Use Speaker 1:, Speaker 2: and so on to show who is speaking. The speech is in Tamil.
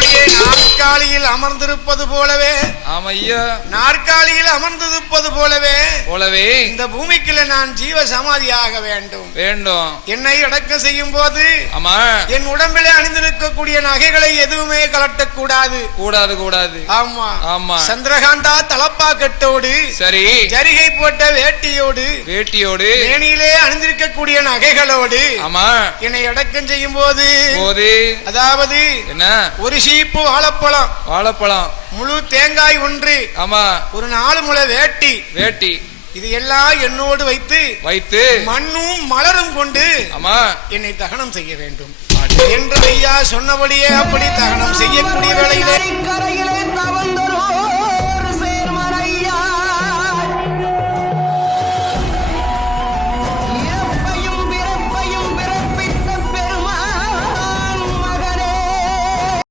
Speaker 1: சொன்னபடியே நாற்காலியில் அமர்ந்திருப்பது போலவே. நாற்காலியில் அமர்ந்திருப்பது போலவே.
Speaker 2: போலவே.
Speaker 1: இந்த பூமிக்குள்ள நான் ஜீவ சமாதியாக வேண்டும்.
Speaker 2: வேண்டும்.
Speaker 1: என்னை அடக்கம் செய்யும் போது
Speaker 2: ஆமா.
Speaker 1: என் உடம்பிலே அணிந்திருக்கக்கூடிய நகைகளை எதுவுமே கலட்டக்கூடாது.
Speaker 2: கூடாது கூடாது.
Speaker 1: ஆமா.
Speaker 2: ஆமா.
Speaker 1: சந்திரகாந்தா தலப்பாக்கட்டோடு
Speaker 2: சரி.
Speaker 1: ஜரிகை போட்ட வேட்டியோடு
Speaker 2: வேட்டியோடு.
Speaker 1: மேனியிலே அணிந்திருக்கக்கூடிய நகைகளோடு
Speaker 2: ஆமா.
Speaker 1: என்னை அடக்கம் செய்யும் போது.
Speaker 2: போது
Speaker 1: அதாவது
Speaker 2: என்ன?
Speaker 1: ஒரு சீப்பு வாழைப்பழம்.
Speaker 2: வாழைப்பழம்.
Speaker 1: முழு தேங்காய் ஒன்று.
Speaker 2: ஆமா.
Speaker 1: ஒரு நாலு முளை வேட்டி.
Speaker 2: வேட்டி.
Speaker 1: இது எல்லாம் என்னோடு வைத்து
Speaker 2: வைத்து
Speaker 1: மண்ணும் மலரும் கொண்டு
Speaker 2: ஆமா.
Speaker 1: என்னை தகனம் செய்ய வேண்டும். என்று ஐயா சொன்னபடியே அப்படி தகனம் செய்யக்கூடிய வேளையிலே